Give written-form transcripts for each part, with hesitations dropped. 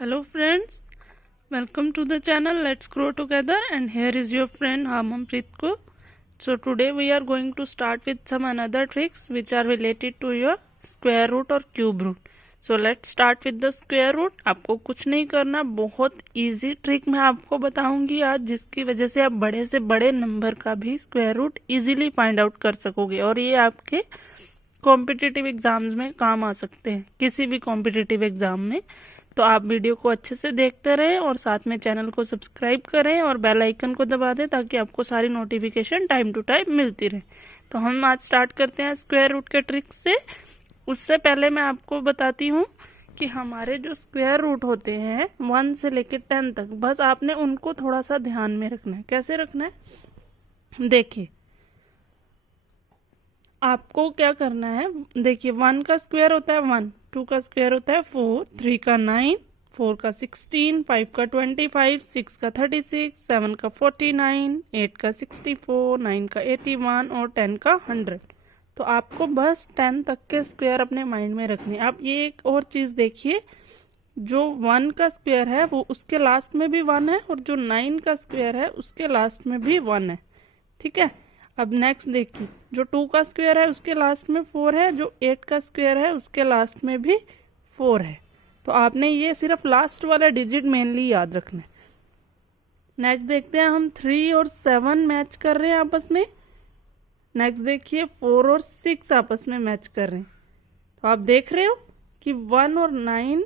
Hello friends, welcome to the channel Let's Grow Together, and here is your friend Harmanpreet Kaur. So today we are going to start with some another tricks which are related to your square root और cube root. So let's start with the square root. आपको कुछ नहीं करना, बहुत easy trick मैं आपको बताऊंगी आज, जिसकी वजह से आप बड़े से बड़े नंबर का भी square root easily find out कर सकोगे और ये आपके कॉम्पिटिटिव एग्जाम्स में काम आ सकते हैं, किसी भी कॉम्पिटिटिव एग्जाम में। तो आप वीडियो को अच्छे से देखते रहें और साथ में चैनल को सब्सक्राइब करें और बेल आइकन को दबा दें ताकि आपको सारी नोटिफिकेशन टाइम टू टाइम मिलती रहे। तो हम आज स्टार्ट करते हैं स्क्वायर रूट के ट्रिक से। उससे पहले मैं आपको बताती हूँ कि हमारे जो स्क्वायर रूट होते हैं 1 से लेकर 10 तक, बस आपने उनको थोड़ा सा ध्यान में रखना है। कैसे रखना है, देखिए आपको क्या करना है। देखिए 1 का स्क्वायर होता है 1, 2 का स्क्वायर होता है 4, 3 का 9, 4 का 16, 5 का 25, 6 का 36, 7 का 49, 8 का 64, 9 का 81 और 10 का 100। तो आपको बस 10 तक के स्क्वायर अपने माइंड में रखने। आप ये एक और चीज देखिए, जो 1 का स्क्वायर है वो उसके लास्ट में भी 1 है और जो 9 का स्क्वायर है उसके लास्ट में भी 1 है। ठीक है, अब नेक्स्ट देखिए, जो 2 का स्क्वायर है उसके लास्ट में 4 है, जो 8 का स्क्वायर है उसके लास्ट में भी 4 है। तो आपने ये सिर्फ लास्ट वाला डिजिट मेनली याद रखना है। नेक्स्ट देखते हैं, हम 3 और 7 मैच कर रहे हैं आपस में। नेक्स्ट देखिए 4 और 6 आपस में मैच कर रहे हैं। तो आप देख रहे हो कि 1 और 9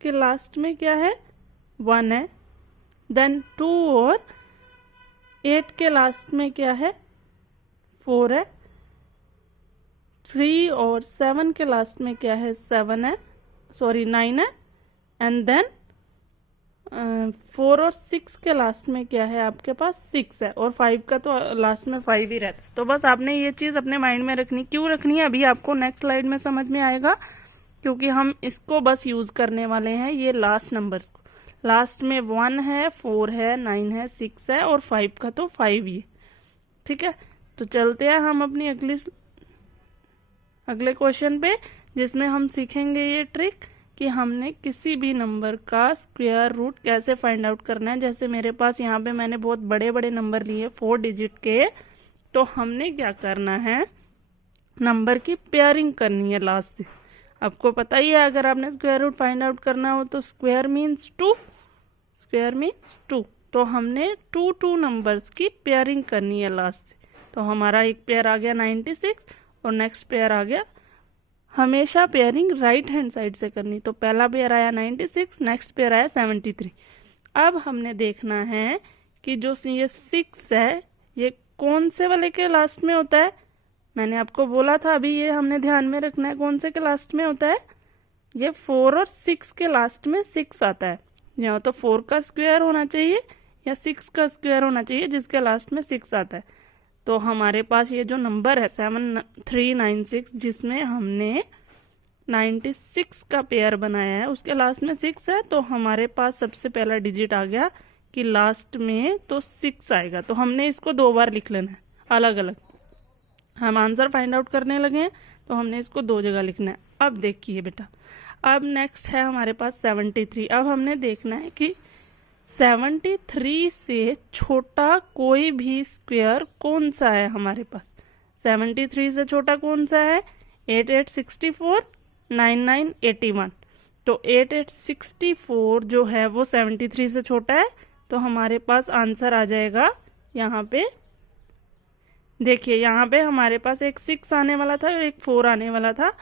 के लास्ट में क्या है, 1 है। देन 2 और 8 के लास्ट में क्या है, 4 है। 3 और 7 के लास्ट में क्या है, 7 है, सॉरी 9 है। एंड देन 4 और 6 के लास्ट में क्या है, आपके पास 6 है। और 5 का तो लास्ट में 5 ही रहता है। तो बस आपने ये चीज अपने माइंड में रखनी। क्यों रखनी है अभी आपको नेक्स्ट स्लाइड में समझ में आएगा, क्योंकि हम इसको बस यूज करने वाले हैं ये लास्ट नंबर्स को। लास्ट में 1 है, 4 है, 9 है, 6 है और 5 का तो 5 ही है। ठीक है, तो चलते हैं हम अपनी अगले क्वेश्चन पे, जिसमें हम सीखेंगे ये ट्रिक कि हमने किसी भी नंबर का स्क्वायर रूट कैसे फाइंड आउट करना है। जैसे मेरे पास यहाँ पे मैंने बहुत बड़े बड़े नंबर लिए 4 डिजिट के, तो हमने क्या करना है, नंबर की पेयरिंग करनी है लास्ट से। आपको पता ही है, अगर आपने स्क्वायर रूट फाइंड आउट करना हो तो स्क्वायर मीन्स 2, स्क्वायर मीन्स 2। तो हमने 2 नंबर्स की पेयरिंग करनी है लास्ट से। तो हमारा एक पेयर आ गया 96 और नेक्स्ट पेयर आ गया, हमेशा पेयरिंग राइट हैंड साइड से करनी। तो पहला पेयर आया 96, नेक्स्ट पेयर आया 73। अब हमने देखना है कि जो ये 6 है ये कौन से वाले के लास्ट में होता है। मैंने आपको बोला था अभी, ये हमने ध्यान में रखना है कौन से के लास्ट में होता है। ये 4 और 6 के लास्ट में 6 आता है। यहाँ तो 4 का स्क्वायर होना चाहिए या 6 का स्क्वायर होना चाहिए जिसके लास्ट में 6 आता है। तो हमारे पास ये जो नंबर है 7396, जिसमें हमने 96 का पेयर बनाया है, उसके लास्ट में 6 है। तो हमारे पास सबसे पहला डिजिट आ गया कि लास्ट में तो 6 आएगा। तो हमने इसको 2 बार लिख लेना है अलग अलग। हम आंसर फाइंड आउट करने लगे हैं तो हमने इसको 2 जगह लिखना है। अब देखिए बेटा, अब नेक्स्ट है हमारे पास 73। अब हमने देखना है कि 73 से छोटा कोई भी स्क्वायर कौन सा है हमारे पास। 73 से छोटा कौन सा है, 8864, 9981। तो 8864 जो है वो 73 से छोटा है। तो हमारे पास आंसर आ जाएगा यहाँ पे। देखिए यहाँ पे हमारे पास एक 6 आने वाला था और एक 4 आने वाला था।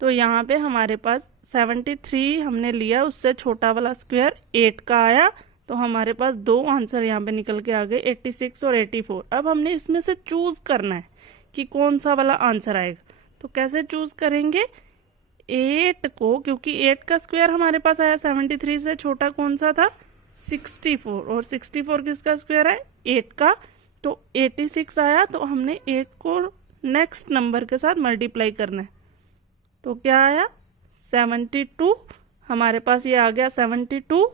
तो यहाँ पे हमारे पास 73 हमने लिया, उससे छोटा वाला स्क्वायर 8 का आया। तो हमारे पास 2 आंसर यहाँ पे निकल के आ गए, 86 और 84। अब हमने इसमें से चूज करना है कि कौन सा वाला आंसर आएगा। तो कैसे चूज करेंगे, 8 को, क्योंकि 8 का स्क्वायर हमारे पास आया 73 से छोटा कौन सा था, 64। और 64 किसका स्क्वायर है, 8 का। तो 86 आया। तो हमने 8 को नेक्स्ट नंबर के साथ मल्टीप्लाई करना है। तो क्या आया, 72। हमारे पास ये आ गया 72।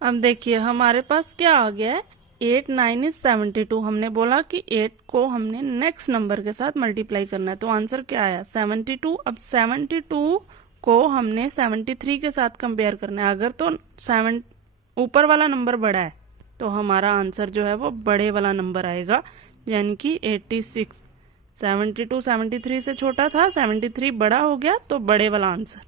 अब देखिए हमारे पास क्या आ गया है, 8 9 इज 72। हमने बोला कि 8 को हमने नेक्स्ट नंबर के साथ मल्टीप्लाई करना है। तो आंसर क्या आया, 72। अब 72 को हमने 73 के साथ कंपेयर करना है। अगर तो 7 ऊपर वाला नंबर बड़ा है तो हमारा आंसर जो है वो बड़े वाला नंबर आएगा, यानी कि 86। 72 73 से छोटा था, 73 बड़ा हो गया तो बड़े वाला आंसर।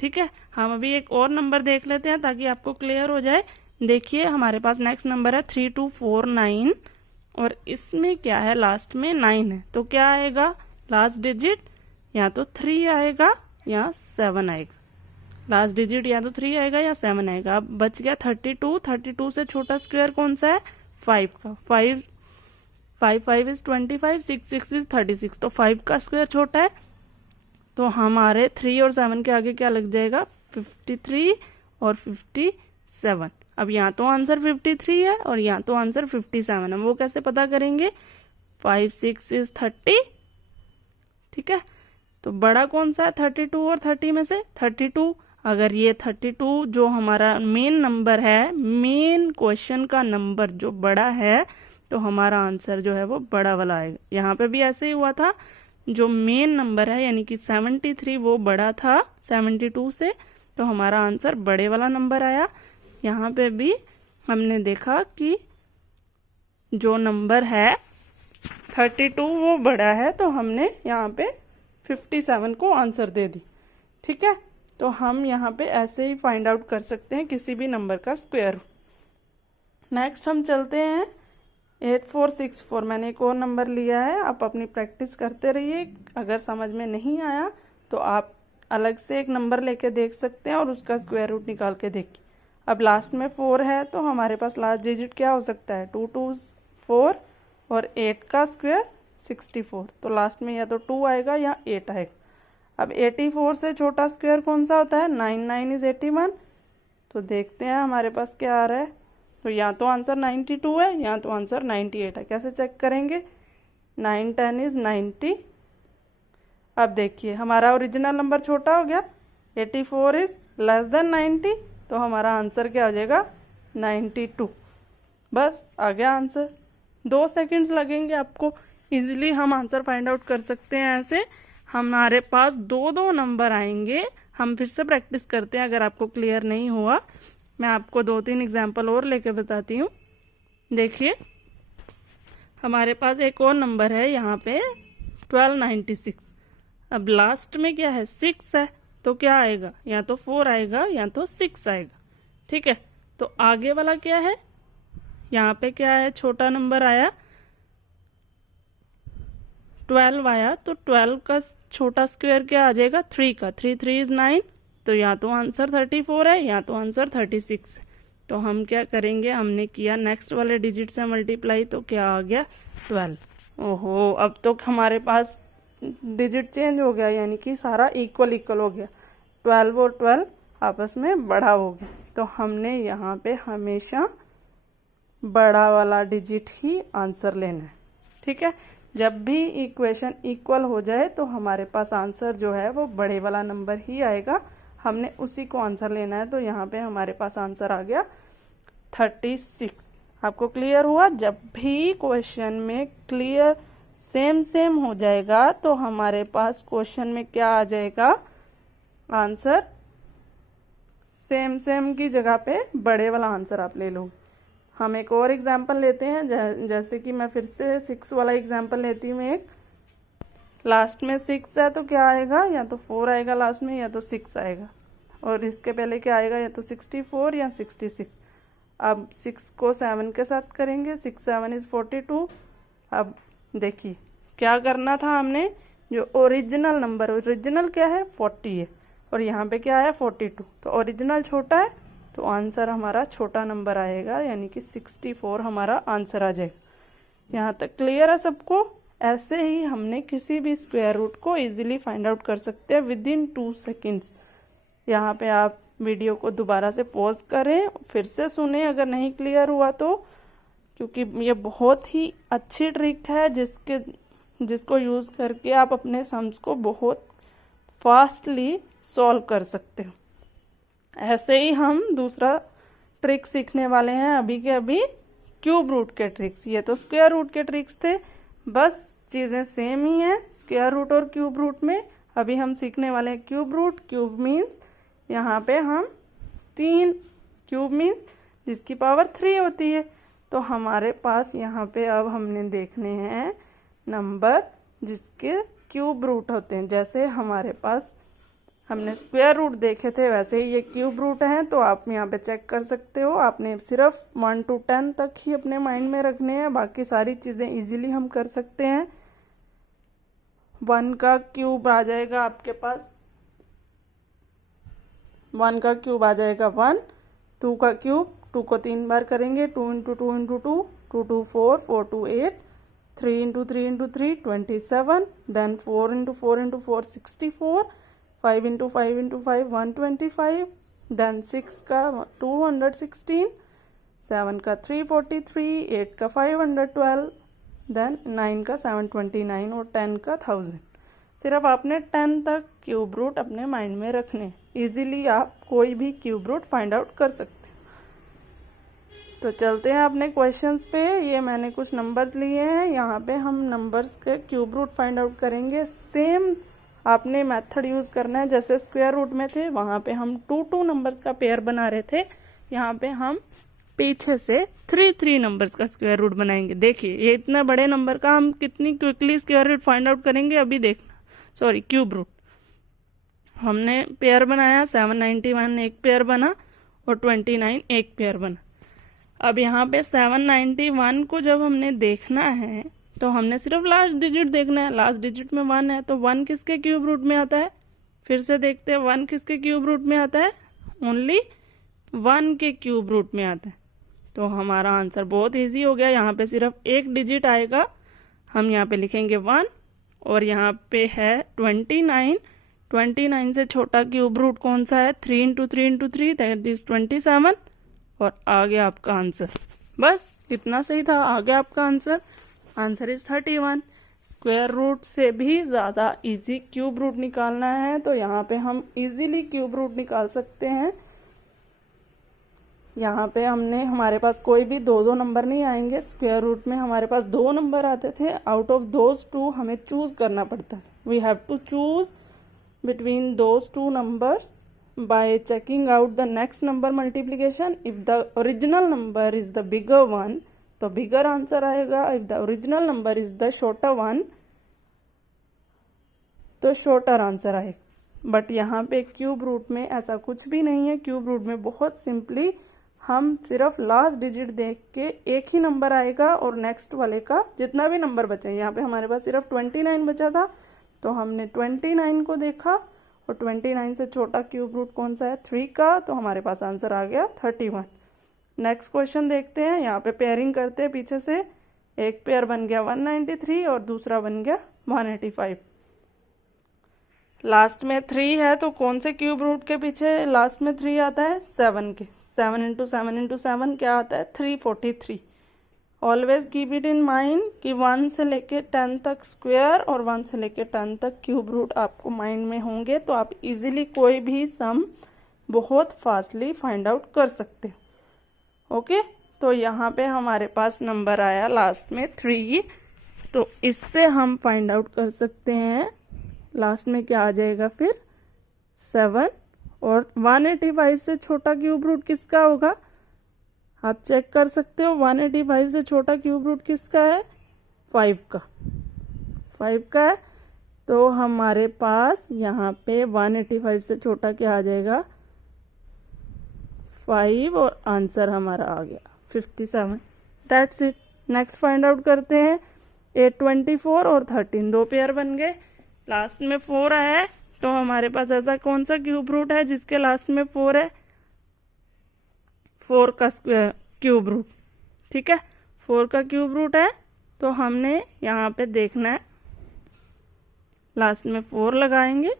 ठीक है, हम अभी एक और नंबर देख लेते हैं ताकि आपको क्लियर हो जाए। देखिए हमारे पास नेक्स्ट नंबर है 3249 और इसमें क्या है, लास्ट में 9 है, तो क्या आएगा लास्ट डिजिट, या तो 3 आएगा या 7 आएगा। लास्ट डिजिट या तो 3 आएगा या 7 आएगा। अब बच गया 32। 32 से छोटा स्क्वायर कौन सा है, 5 का। 5 5 इज 25, 6 इज 36, तो 5 का स्क्वायर छोटा है, तो हमारे 3 और 7 के आगे क्या लग जाएगा, 53 और 57। अब यहाँ तो आंसर 53 है और यहाँ तो आंसर 57 है, वो कैसे पता करेंगे, 5 6 इज 30। ठीक है, तो बड़ा कौन सा है 32 और 30 में से, 32। अगर ये 32 जो हमारा मेन नंबर है, मेन क्वेश्चन का नंबर जो बड़ा है, तो हमारा आंसर जो है वो बड़ा वाला आएगा। यहाँ पे भी ऐसे ही हुआ था, जो मेन नंबर है यानी कि 73 वो बड़ा था 72 से, तो हमारा आंसर बड़े वाला नंबर आया। यहाँ पे भी हमने देखा कि जो नंबर है 32 वो बड़ा है, तो हमने यहाँ पे 57 को आंसर दे दी। ठीक है, तो हम यहाँ पे ऐसे ही फाइंड आउट कर सकते हैं किसी भी नंबर का स्क्वायर। नेक्स्ट हम चलते हैं 8464। मैंने एक और नंबर लिया है, आप अपनी प्रैक्टिस करते रहिए। अगर समझ में नहीं आया तो आप अलग से एक नंबर लेके देख सकते हैं और उसका स्क्वायर रूट निकाल के देखिए। अब लास्ट में 4 है तो हमारे पास लास्ट डिजिट क्या हो सकता है, 2 2 4 और 8 का स्क्वायर 64, तो लास्ट में या तो 2 आएगा या 8 आएगा। अब 84 से छोटा स्क्वायर कौन सा होता है, 9 9 इज 81, तो देखते हैं हमारे पास क्या आ रहा है। तो या तो आंसर 92 है या तो आंसर 98 है। कैसे चेक करेंगे, 9 10 इज 90। अब देखिए हमारा ओरिजिनल नंबर छोटा हो गया, 84 इज लेस देन 90, तो हमारा आंसर क्या हो जाएगा, 92। बस आ गया आंसर। 2 सेकंड्स लगेंगे आपको, इजीली हम आंसर फाइंड आउट कर सकते हैं। ऐसे हमारे पास 2 नंबर आएंगे। हम फिर से प्रैक्टिस करते हैं, अगर आपको क्लियर नहीं हुआ मैं आपको 2-3 एग्जाम्पल और लेके बताती हूँ। देखिए हमारे पास एक और नंबर है यहाँ पे 1296। अब लास्ट में क्या है, 6 है, तो क्या आएगा, या तो 4 आएगा या तो 6 आएगा। ठीक है, तो आगे वाला क्या है, यहाँ पे क्या है, छोटा नंबर आया 12 आया, तो 12 का छोटा स्क्वायर क्या आ जाएगा, 3 का। 3 3 इज 9, तो या तो आंसर 34 है या तो आंसर 36 है। तो हम क्या करेंगे, हमने किया नेक्स्ट वाले डिजिट से मल्टीप्लाई, तो क्या आ गया 12। ओहो, अब तो हमारे पास डिजिट चेंज हो गया, यानी कि सारा इक्वल हो गया। 12 और 12 आपस में बड़ा हो गया, तो हमने यहाँ पे हमेशा बड़ा वाला डिजिट ही आंसर लेना है। ठीक है, जब भी इक्वेशन इक्वल हो जाए तो हमारे पास आंसर जो है वो बड़े वाला नंबर ही आएगा, हमने उसी को आंसर लेना है। तो यहाँ पे हमारे पास आंसर आ गया 36। आपको क्लियर हुआ, जब भी क्वेश्चन में क्लियर सेम हो जाएगा तो हमारे पास क्वेश्चन में क्या आ जाएगा, आंसर सेम की जगह पे बड़े वाला आंसर आप ले लो। हम एक और एग्जाम्पल लेते हैं, जैसे कि मैं फिर से 6 वाला एग्जाम्पल लेती हूँ। एक लास्ट में 6 है तो क्या आएगा, या तो 4 आएगा लास्ट में या तो 6 आएगा, और इसके पहले क्या आएगा, या तो 64 या 66। अब 6 को 7 के साथ करेंगे, 6 7 इज 42। अब देखिए क्या करना था हमने, जो ओरिजिनल नंबर, ओरिजिनल क्या है 40 है और यहाँ पे क्या है 42, तो ओरिजिनल छोटा है तो आंसर हमारा छोटा नंबर आएगा, यानी कि 64 हमारा आंसर आ जाएगा। यहाँ तक क्लियर है सबको। ऐसे ही हमने किसी भी स्क्वायर रूट को इजीली फाइंड आउट कर सकते हैं विद इन 2 सेकेंड्स। यहाँ पे आप वीडियो को दोबारा से पॉज करें, फिर से सुने अगर नहीं क्लियर हुआ तो, क्योंकि ये बहुत ही अच्छी ट्रिक है जिसको यूज़ करके आप अपने सम्स को बहुत फास्टली सॉल्व कर सकते हो। ऐसे ही हम दूसरा ट्रिक सीखने वाले हैं अभी के अभी, क्यूब रूट के ट्रिक्स। ये तो स्क्वायर रूट के ट्रिक्स थे, बस चीज़ें सेम ही हैं स्क्वायर रूट और क्यूब रूट में। अभी हम सीखने वाले हैं क्यूब रूट। क्यूब मीन्स यहाँ पे हम 3, क्यूब मीन्स जिसकी पावर 3 होती है। तो हमारे पास यहाँ पे अब हमने देखने हैं नंबर जिसके क्यूब रूट होते हैं। जैसे हमारे पास हमने स्क्वायर रूट देखे थे, वैसे ही ये क्यूब रूट हैं। तो आप यहाँ पे चेक कर सकते हो। आपने सिर्फ 1 to 10 तक ही अपने माइंड में रखने हैं, बाकी सारी चीज़ें इजीली हम कर सकते हैं। 1 का क्यूब आ जाएगा आपके पास, 1 का क्यूब आ जाएगा 1। 2 का क्यूब, 2 को 3 बार करेंगे, 2 into 2 into 2, 2 2 4, 4 2 8, 3 into 3 into 3 27, then 4 into 4 into 4 64, 5 into 5 into 5 125, then 6 का 216, 7 का 343, 8 का 512, देन 9 का 729 और 10 का 1000। सिर्फ आपने 10 तक क्यूब रूट अपने माइंड में रखने। इजीली आप कोई भी क्यूब रूट फाइंड आउट कर सकते हैं। तो चलते हैं अपने क्वेश्चंस पे। ये मैंने कुछ नंबर्स लिए हैं, यहाँ पे हम नंबर्स के क्यूब रूट फाइंड आउट करेंगे। सेम आपने मेथड यूज करना है जैसे स्क्वायर रूट में थे, वहाँ पे हम 2 नंबर्स का पेयर बना रहे थे। यहाँ पे हम पीछे से 3 नंबर्स का स्क्वायर रूट बनाएंगे। देखिए ये इतने बड़े नंबर का हम कितनी quickly square root find out करेंगे अभी देखना। Sorry, cube root. हमने पेयर बनाया, 791 एक पेयर बना और 29 एक पेयर बना। अब यहाँ पे 791 को जब हमने देखना है तो हमने सिर्फ लास्ट डिजिट देखना है। लास्ट डिजिट में 1 है, तो 1 किसके क्यूब रूट में आता है? फिर से देखते हैं 1 किसके क्यूब रूट में आता है? ओनली 1 के क्यूब रूट में आता है। तो हमारा आंसर बहुत इजी हो गया। यहाँ पे सिर्फ एक डिजिट आएगा, हम यहाँ पे लिखेंगे 1 और यहाँ पे है 29। 29 से छोटा क्यूब रूट कौन सा है? 3 इंटू 3 इंटू 3 दैट इज 27 और आ गया आपका आंसर। बस इतना सही था, आ गया आपका answer. Answer is 31। Square root से भी ज़्यादा इजी क्यूब रूट निकालना है तो यहाँ पे हम इजीली क्यूब रूट निकाल सकते हैं। यहाँ पे हमारे पास कोई भी 2 नंबर नहीं आएंगे। स्क्वायर रूट में हमारे पास 2 नंबर आते थे। आउट ऑफ दोज 2 हमें चूज करना पड़ता है। We have to choose between those 2 numbers by checking out the next number multiplication. If the original number is the bigger one तो bigger आंसर आएगा। if the original number is the shorter one तो shorter answer आएगा। But यहाँ पे cube root में ऐसा कुछ भी नहीं है। क्यूब रूट में बहुत सिंपली हम सिर्फ लास्ट डिजिट देख के एक ही नंबर आएगा और नेक्स्ट वाले का जितना भी नंबर बचे। यहाँ पे हमारे पास सिर्फ 29 बचा था तो हमने 29 को देखा और 29 से छोटा क्यूब रूट कौन सा है? 3 का। तो हमारे पास आंसर आ गया 31। नेक्स्ट क्वेश्चन देखते हैं। यहाँ पे पेयरिंग करते हैं। पीछे से एक पेयर बन गया 193 और दूसरा बन गया 185। लास्ट में 3 है तो कौन से क्यूब रूट के पीछे लास्ट में 3 आता है? 7 के। 7 इंटू 7 इंटू 7 क्या आता है? 343। Always keep it in mind कि 1 से लेके 10 तक स्क्वायर और 1 से लेके 10 तक क्यूब रूट आपको माइंड में होंगे तो आप इजीली कोई भी सम बहुत फास्टली फाइंड आउट कर सकते हो। ओके, तो यहाँ पे हमारे पास नंबर आया लास्ट में 3। तो इससे हम फाइंड आउट कर सकते हैं लास्ट में क्या आ जाएगा फिर? 7। और 185 से छोटा क्यूब रूट किसका होगा? आप चेक कर सकते हो। 185 से छोटा क्यूब रूट किसका है? 5 का। 5 का है तो हमारे पास यहाँ पे 185 से छोटा क्या आ जाएगा? 5 और आंसर हमारा आ गया 57। That's it. Next find out करते हैं। 824 और 13 दो पेयर बन गए। लास्ट में 4 आया है तो हमारे पास ऐसा कौन सा क्यूब रूट है जिसके लास्ट में 4 है? 4 का क्यूब रूट। ठीक है, 4 का क्यूब रूट है तो हमने यहाँ पे देखना है। लास्ट में 4 लगाएंगे,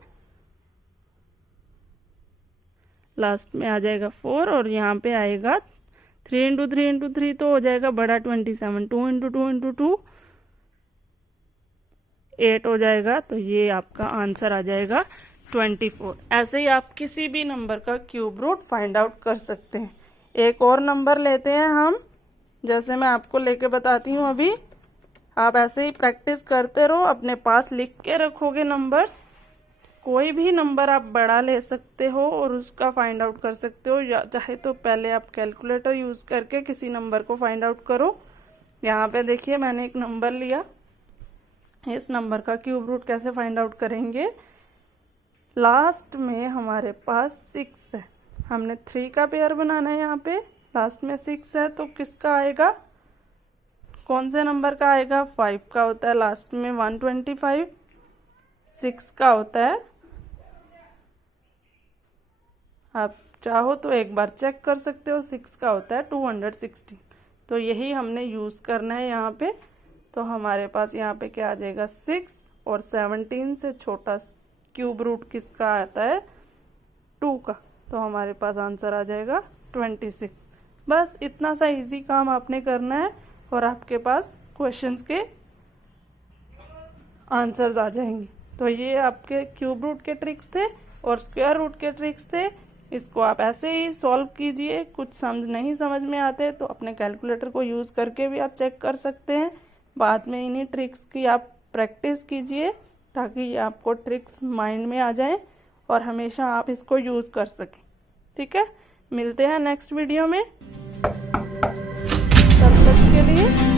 लास्ट में आ जाएगा 4 और यहाँ पे आएगा 3 इंटू 3 इंटू 3 तो हो जाएगा बड़ा 27। 2 इंटू 2 इंटू 2 8 हो जाएगा तो ये आपका आंसर आ जाएगा 24। ऐसे ही आप किसी भी नंबर का क्यूब रूट फाइंड आउट कर सकते हैं। एक और नंबर लेते हैं हम, जैसे मैं आपको लेके बताती हूँ अभी। आप ऐसे ही प्रैक्टिस करते रहो, अपने पास लिख के रखोगे नंबर्स कोई भी नंबर आप बड़ा ले सकते हो और उसका फाइंड आउट कर सकते हो, या चाहे तो पहले आप कैलकुलेटर यूज करके किसी नंबर को फाइंड आउट करो। यहाँ पे देखिए मैंने एक नंबर लिया, इस नंबर का क्यूब रूट कैसे फाइंड आउट करेंगे। लास्ट में हमारे पास 6 है, हमने 3 का पेयर बनाना है। यहाँ पे लास्ट में 6 है तो किसका आएगा, कौन से नंबर का आएगा, 5 का होता है लास्ट में 125, 6 का होता है, आप चाहो तो एक बार चेक कर सकते हो, 6 का होता है 216। तो यही हमने यूज़ करना है यहाँ पे। तो हमारे पास यहाँ पे क्या आ जाएगा, 6 और 17 से छोटा क्यूब रूट किसका आता है, 2 का। तो हमारे पास आंसर आ जाएगा 26। बस इतना सा इजी काम आपने करना है और आपके पास क्वेश्चंस के आंसर्स आ जाएंगे। तो ये आपके क्यूब रूट के ट्रिक्स थे और स्क्वायर रूट के ट्रिक्स थे। इसको आप ऐसे ही सॉल्व कीजिए, कुछ नहीं समझ में आते तो अपने कैलकुलेटर को यूज़ करके भी आप चेक कर सकते हैं। बाद में इन्हीं ट्रिक्स की आप प्रैक्टिस कीजिए ताकि आपको ट्रिक्स माइंड में आ जाए और हमेशा आप इसको यूज़ कर सकें। ठीक है, मिलते हैं नेक्स्ट वीडियो में, तब तक के लिए